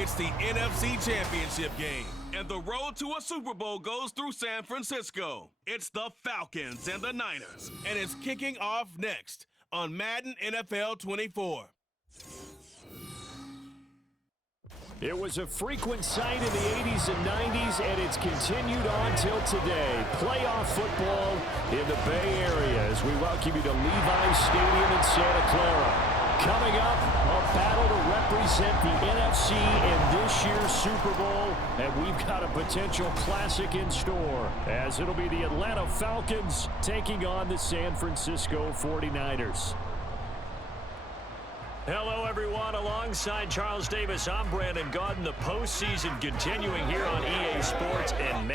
It's the NFC Championship game, and the road to a Super Bowl goes through San Francisco. It's the Falcons and the Niners, and it's kicking off next on Madden NFL 24. It was a frequent sight in the 80s and 90s, and it's continued on till today. Playoff football in the Bay Area as we welcome you to Levi's Stadium in Santa Clara. Coming up, a battle to represent the NFC in this year's Super Bowl, and we've got a potential classic in store, as it'll be the Atlanta Falcons taking on the San Francisco 49ers. Hello, everyone. Alongside Charles Davis, I'm Brandon Gaudin. The postseason continuing here on EA Sports. And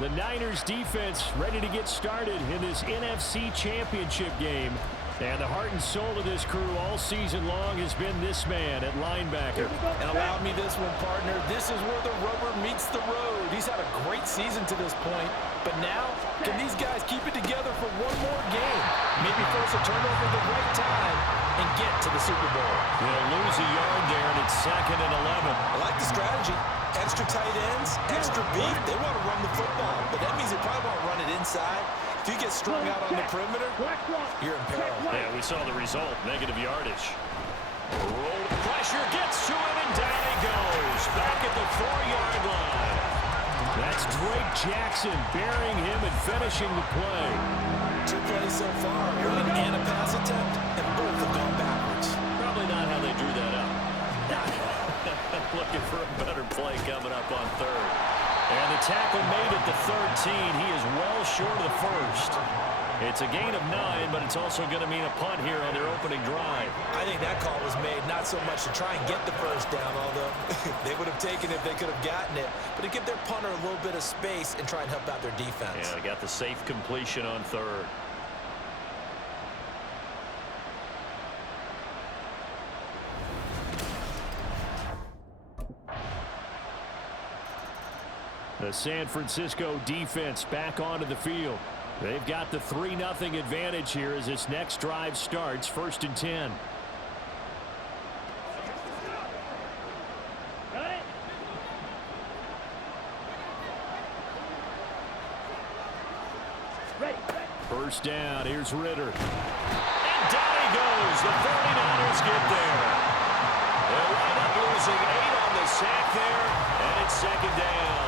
the Niners defense ready to get started in this NFC Championship game. And the heart and soul of this crew all season long has been this man at linebacker. And allow me this one, partner. This is where the rubber meets the road. He's had a great season to this point. But now, can these guys keep it together for one more game? Maybe force a turnover at the right time and get to the Super Bowl. They'll lose a yard there, and it's 2nd and 11. I like the strategy. Extra tight ends, extra beef. They want to run the football, but that means they probably want to run it inside. If you get strung out on the perimeter, you're in peril. Yeah, we saw the result, negative yardage. Roll pressure, gets to him, and down he goes. Back at the 4-yard line. That's Drake Jackson burying him and finishing the play. 2 plays so far, run and a pass attempt, and both have gone backwards. Probably not how they drew that up. Looking for a better play coming up on 3rd. And the tackle made at the 13. He is well short of the first. It's a gain of 9, but it's also going to mean a punt here on their opening drive. I think that call was made not so much to try and get the first down, although they would have taken it if they could have gotten it, but to give their punter a little bit of space and try and help out their defense. Yeah, they got the safe completion on 3rd. The San Francisco defense back onto the field. They've got the 3-0 advantage here as this next drive starts, 1st and 10. First down, here's Ritter. And down he goes. The 49ers get there. They'll wind up losing 8 on the sack there, and it's 2nd down.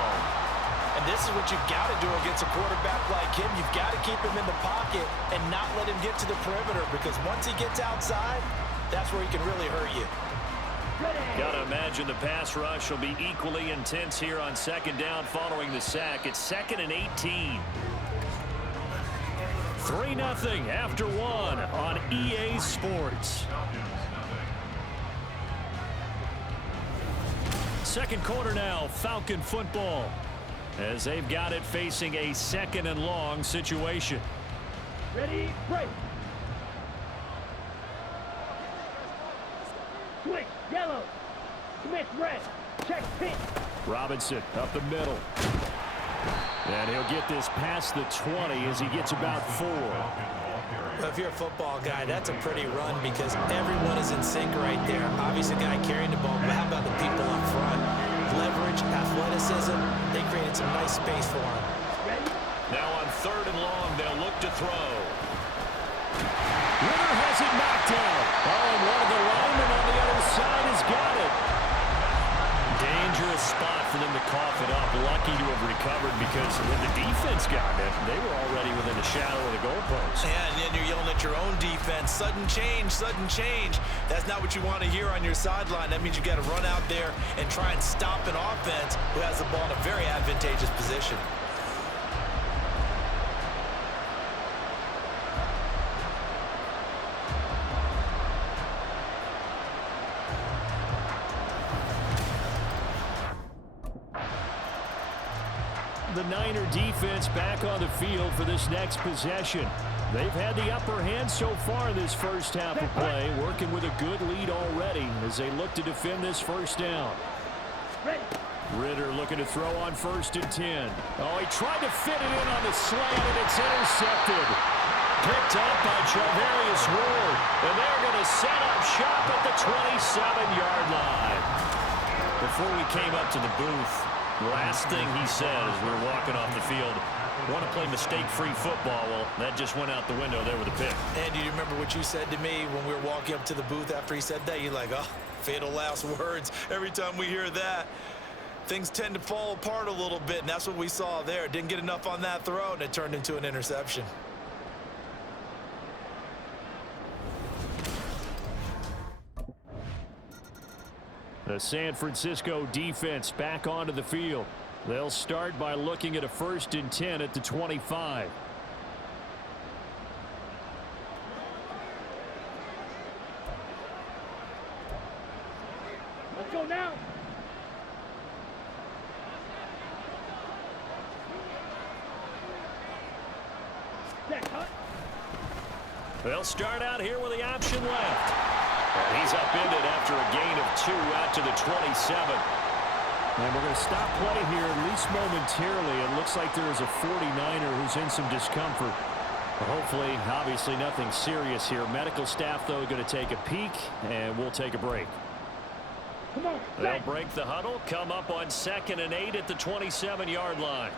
And this is what you've got to do against a quarterback like him. You've got to keep him in the pocket and not let him get to the perimeter, because once he gets outside, that's where he can really hurt you. Got to imagine the pass rush will be equally intense here on 2nd down following the sack. It's 2nd and 18. 3-0 after 1 on EA Sports. Second quarter now, Falcon football, as they've got it facing a 2nd and long situation. Ready, break. Switch, yellow. Smith, red. Check, pitch. Robinson up the middle. And he'll get this past the 20 as he gets about 4. Well, if you're a football guy, that's a pretty run because everyone is in sync right there. Obviously, the guy carrying the ball, but how about the people up front? Leverage, athleticism, they created some nice space for him. Now on 3rd and long, they'll look to throw. Ritter has it knocked out. Oh, and one of the linemen on the other side has got it. Dangerous spot for them to cough it up. Lucky to have recovered, because when the defense got it, they were already within the shadow of the goalpost. Yeah, and then you're yelling at your own defense. Sudden change, sudden change. That's not what you want to hear on your sideline. That means you got to run out there and try and stop an offense who has the ball in a very advantageous position. The Niner defense back on the field for this next possession. They've had the upper hand so far in this first half of play, working with a good lead already as they look to defend this first down. Ritter looking to throw on 1st and 10. Oh, he tried to fit it in on the slant, and it's intercepted. picked up by Charvarius Ward. And they're going to set up shop at the 27-yard line. Before we came up to the booth, last thing he said as we were walking off the field, want to play mistake-free football. Well, that just went out the window there with a pick. And do you remember what you said to me when we were walking up to the booth after he said that? You're like, oh, fatal last words. Every time we hear that, things tend to fall apart a little bit, and that's what we saw there. Didn't get enough on that throw, and it turned into an interception. The San Francisco defense back onto the field. They'll start by looking at a 1st and 10 at the 25. Let's go now. Set, cut. They'll start out here with the option left. And he's upended after a gain of 2 out to the 27. And we're going to stop play here, at least momentarily. It looks like there is a 49er who's in some discomfort. Hopefully, obviously, nothing serious here. Medical staff, though, going to take a peek, and we'll take a break. Come on. They'll break the huddle, come up on 2nd and 8 at the 27-yard line.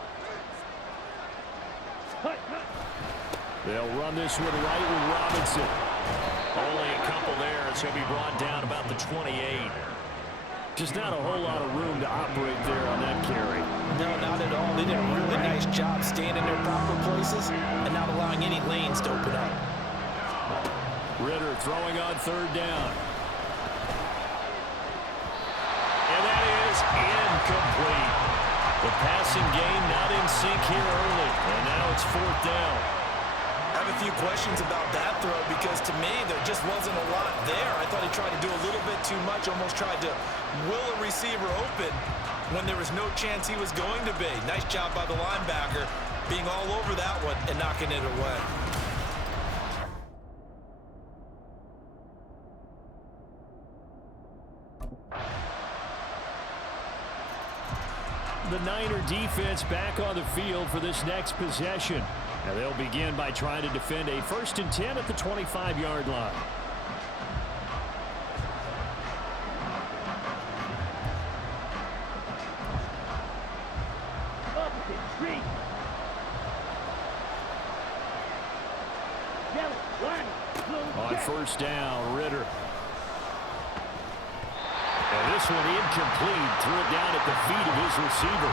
Cut, cut. They'll run this one right with Robinson. Only a couple there as he'll be brought down about the 28. Just not a whole lot of room to operate there on that carry. No, not at all. They did a really nice job staying in their proper places and not allowing any lanes to open up. Ritter throwing on 3rd down. And that is incomplete. The passing game not in sync here early. And now it's 4th down. I have a few questions about that throw because to me there just wasn't a lot there. I thought he tried to do a little bit too much, almost tried to will a receiver open when there was no chance he was going to be. Nice job by the linebacker being all over that one and knocking it away. The Niner defense back on the field for this next possession. And they'll begin by trying to defend a 1st and 10 at the 25-yard line. Opposite, three. Yellow, line, blue, On check. 1st down, Ritter. And this one incomplete. Threw it down at the feet of his receiver.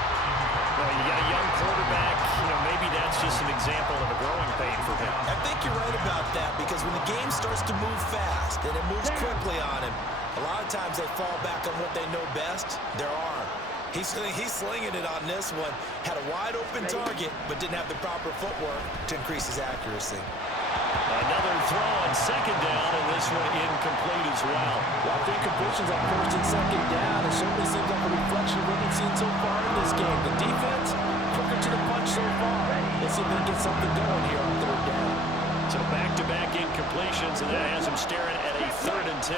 You got a young quarterback. Maybe that's just an example of a growing pain for him. I think you're right about that because when the game starts to move fast and it moves quickly on him, a lot of times they fall back on what they know best, their arm. He's slinging it on this one. Had a wide open target, but didn't have the proper footwork to increase his accuracy. Another throw on 2nd down, and this one incomplete as well. Well, I think completions on 1st and 2nd down, it certainly seems like a reflection of what we've seen so far in this game. The defense, quicker to the punch so far. Let's see if they can get something going here on 3rd down. So back-to-back incompletions, and that has him staring at a 3rd and 10.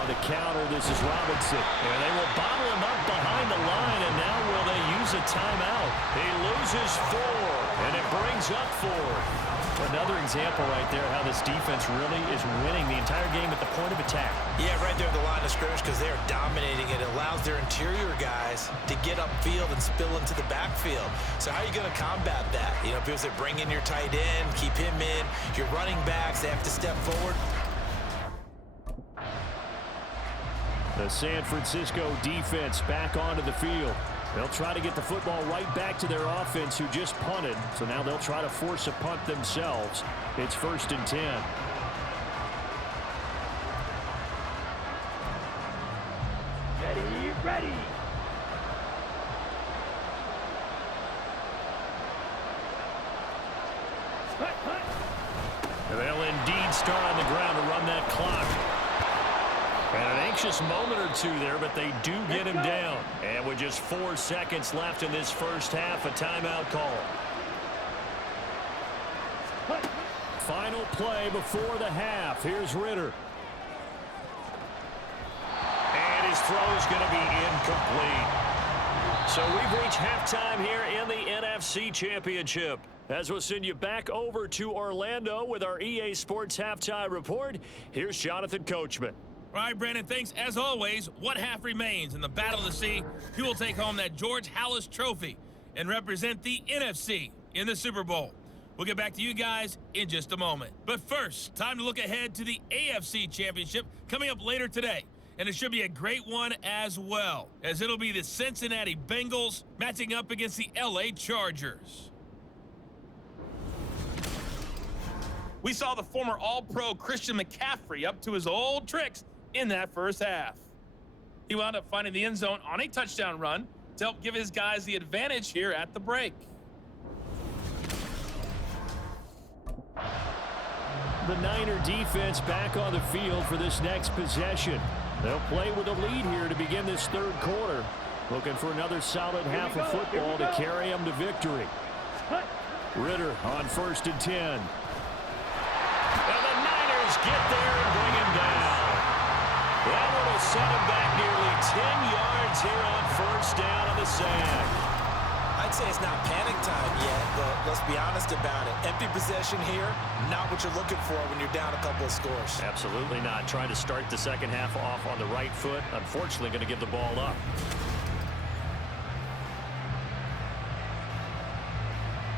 On the counter, this is Robinson. And they will bottle him up behind the line, and now will they use a timeout? He loses 4, and it brings up 4. Another example right there how this defense really is winning the entire game at the point of attack. Yeah, right there at the line of scrimmage because they're dominating it. It allows their interior guys to get upfield and spill into the backfield. So how are you going to combat that? Because they bring in your tight end, keep him in. Your running backs, they have to step forward. The San Francisco defense back onto the field. They'll try to get the football right back to their offense who just punted. So now they'll try to force a punt themselves. It's 1st and 10. Ready, ready. Cut, cut. They'll indeed start on the ground to run that clock. And an anxious moment or two there, but they do get him down. And with just 4 seconds left in this first half, a timeout call. Final play before the half. Here's Ritter. And his throw is going to be incomplete. So we've reached halftime here in the NFC Championship. As we'll send you back over to Orlando with our EA Sports Halftime Report, here's Jonathan Coachman. All right, Brandon, thanks. As always, what half remains in the Battle of the Sea? Who will take home that George Halas Trophy and represent the NFC in the Super Bowl? We'll get back to you guys in just a moment. But first, time to look ahead to the AFC Championship coming up later today. And it should be a great one as well, as it'll be the Cincinnati Bengals matching up against the LA Chargers. We saw the former All-Pro Christian McCaffrey up to his old tricks in that first half. He wound up finding the end zone on a touchdown run to help give his guys the advantage here at the break. The Niner defense back on the field for this next possession. They'll play with a lead here to begin this third quarter. Looking for another solid half of football to carry them to victory. Ritter on 1st and 10. And the Niners get there and bring him down. That one will set him back nearly 10 yards here on 1st down on the sack. I'd say it's not panic time yet, but let's be honest about it. Empty possession here, not what you're looking for when you're down a couple of scores. Absolutely not. Trying to start the second half off on the right foot. Unfortunately, going to give the ball up.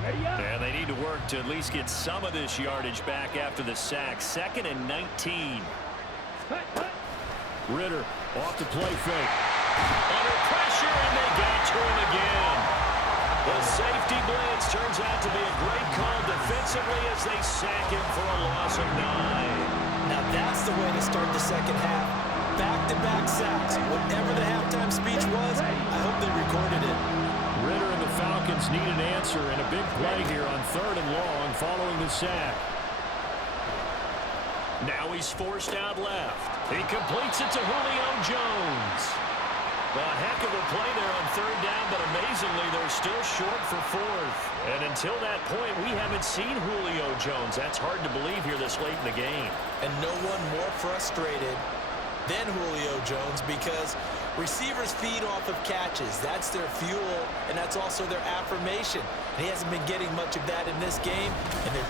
And they need to work to at least get some of this yardage back after the sack. 2nd and 19. Ritter off the play fake. Under pressure, and they got to him again. The safety blitz turns out to be a great call defensively as they sack him for a loss of 9. Now that's the way to start the second half. Back-to-back sacks. Whatever the halftime speech was, I hope they recorded it. Ritter and the Falcons need an answer and a big play here on 3rd and long following the sack. Now he's forced out left. He completes it to Julio Jones. A heck of a play there on 3rd down, but amazingly, they're still short for 4th. And until that point, we haven't seen Julio Jones. That's hard to believe here this late in the game. And no one more frustrated than Julio Jones because receivers feed off of catches. That's their fuel, and that's also their affirmation. And he hasn't been getting much of that in this game, and they're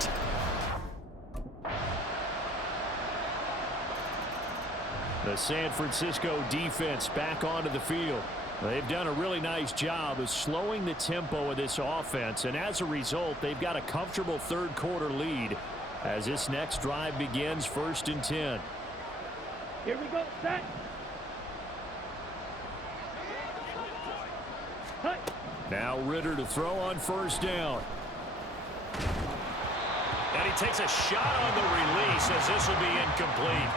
the San Francisco defense back onto the field. They've done a really nice job of slowing the tempo of this offense, and as a result, they've got a comfortable third quarter lead as this next drive begins 1st and 10. Here we go, set. Now Ritter to throw on 1st down. And he takes a shot on the release as this will be incomplete.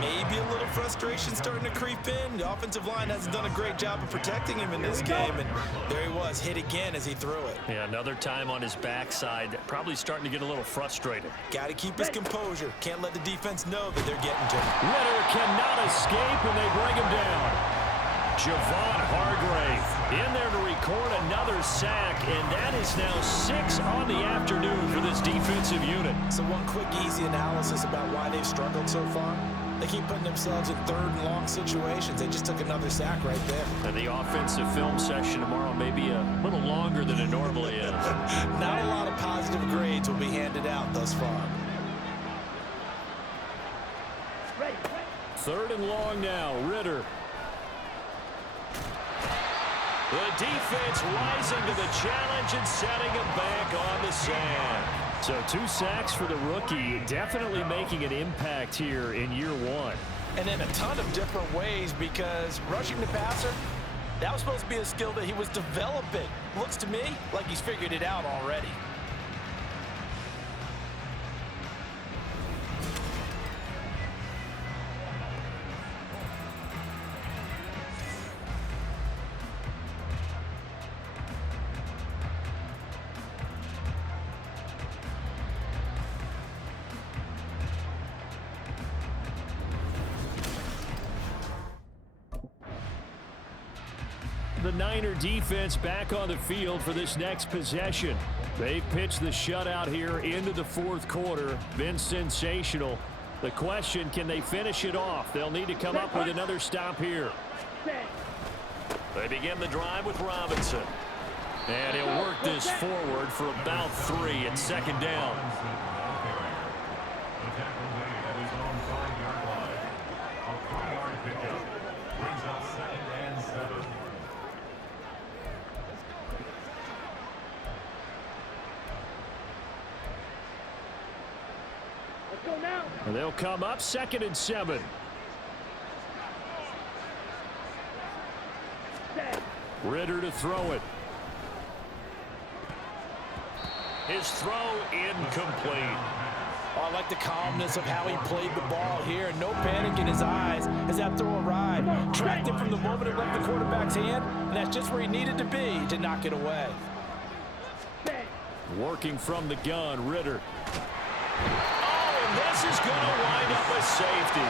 maybe a little frustration starting to creep in. The offensive line hasn't done a great job of protecting him in this game, and there he was, hit again as he threw it. Yeah, another time on his backside, probably starting to get a little frustrated. Got to keep his composure. Can't let the defense know that they're getting to him. Ritter cannot escape, and they bring him down. Javon Hargrave in there to record another sack, and that is now 6 on the afternoon for this defensive unit. So one quick, easy analysis about why they've struggled so far. They keep putting themselves in third and long situations. They just took another sack right there. And the offensive film session tomorrow may be a little longer than it normally is. Not a lot of positive grades will be handed out thus far. Third and long now, Ritter. The defense rising to the challenge and setting him back on the sand. So 2 sacks for the rookie, definitely making an impact here in year 1. And in a ton of different ways, because rushing the passer, that was supposed to be a skill that he was developing. Looks to me like he's figured it out already. The Niner defense back on the field for this next possession. They pitched the shutout here into the 4th quarter. Been sensational. The question, can they finish it off? They'll need to come up with another stop here. They begin the drive with Robinson. And he'll work this forward for about 3 at second down. Let's go now. And they'll come up 2nd and 7. Set. Ritter to throw it. His throw incomplete. Oh, I like the calmness of how he played the ball here. No panic in his eyes as that throw arrived. Tracked it from the moment it left the quarterback's hand, and that's just where he needed to be to knock it away. Set. Working from the gun, Ritter. Oh, and this is going to wind up a safety.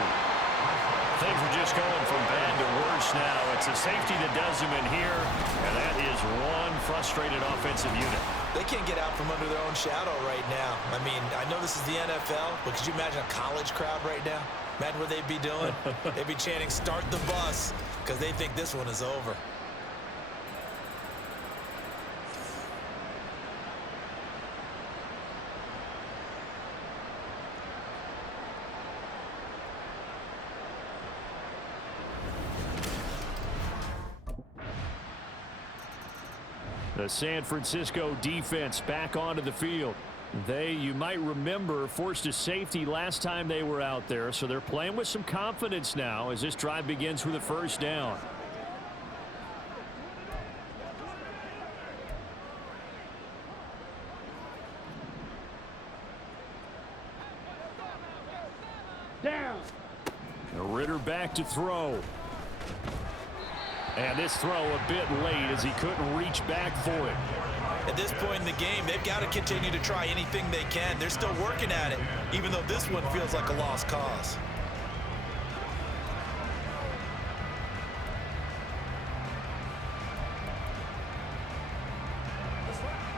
Things are just going from bad to worse now. It's a safety that does him in here, and that is one frustrated offensive unit. They can't get out from under their own shadow right now. I mean, I know this is the NFL, but could you imagine a college crowd right now? Imagine what they'd be doing. They'd be chanting, "Start the bus," because they think this one is over. The San Francisco defense back onto the field. They, you might remember, forced a safety last time they were out there, so they're playing with some confidence now as this drive begins with a first down. Down. Ritter back to throw. And this throw a bit late as he couldn't reach back for it. At this point in the game, they've got to continue to try anything they can. They're still working at it, even though this one feels like a lost cause.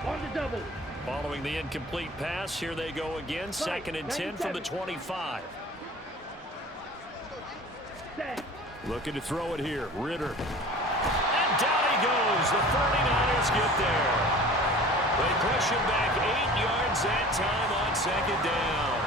On the double. Following the incomplete pass, here they go again. 2nd and 10 from the 25. Set. Looking to throw it here. Ritter. And down he goes. The 49ers get there. They push him back 8 yards that time on 2nd down.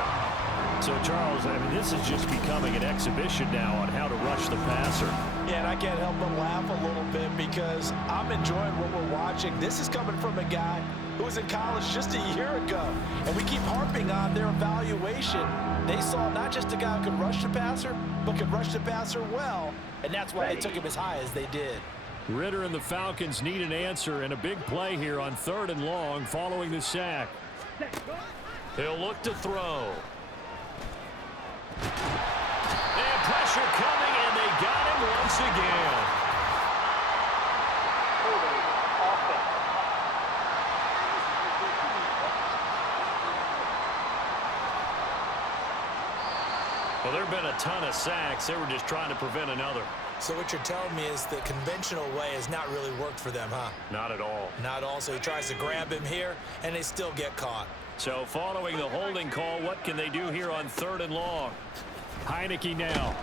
So, Charles, I mean, this is just becoming an exhibition now on how to rush the passer. Yeah, and I can't help but laugh a little bit because I'm enjoying what we're watching. This is coming from a guy who was in college just a year ago. And we keep harping on their evaluation. They saw not just a guy who could rush the passer, but could rush the passer well. And that's why they took him as high as they did. Ritter and the Falcons need an answer and a big play here on 3rd and long following the sack. He'll look to throw. And pressure coming, and they got him once again. Well, there have been a ton of sacks. They were just trying to prevent another. So what you're telling me is the conventional way has not really worked for them, huh? Not at all. Not all. So he tries to grab him here, and they still get caught. So following the holding call, what can they do here on 3rd and long? Heineke now.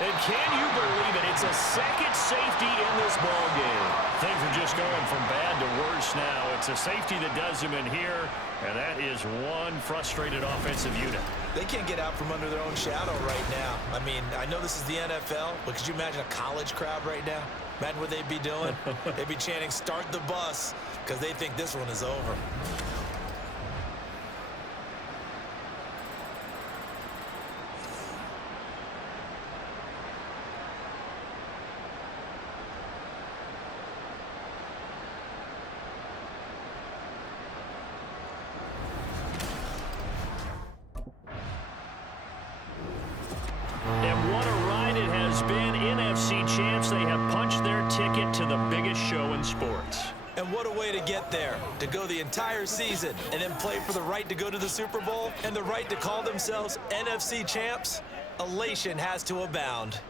And can you believe it? It's a second safety in this ball game. Things are just going from bad to worse now. It's a safety that does him in here, and that is one frustrated offensive unit. They can't get out from under their own shadow right now. I mean, I know this is the NFL, but could you imagine a college crowd right now? Imagine what they'd be doing. They'd be chanting, "Start the bus," because they think this one is over. And what a ride it has been. NFC champs, they have punched their ticket to the biggest show in sports. And what a way to get there, to go the entire season and then play for the right to go to the Super Bowl and the right to call themselves NFC champs. Elation has to abound.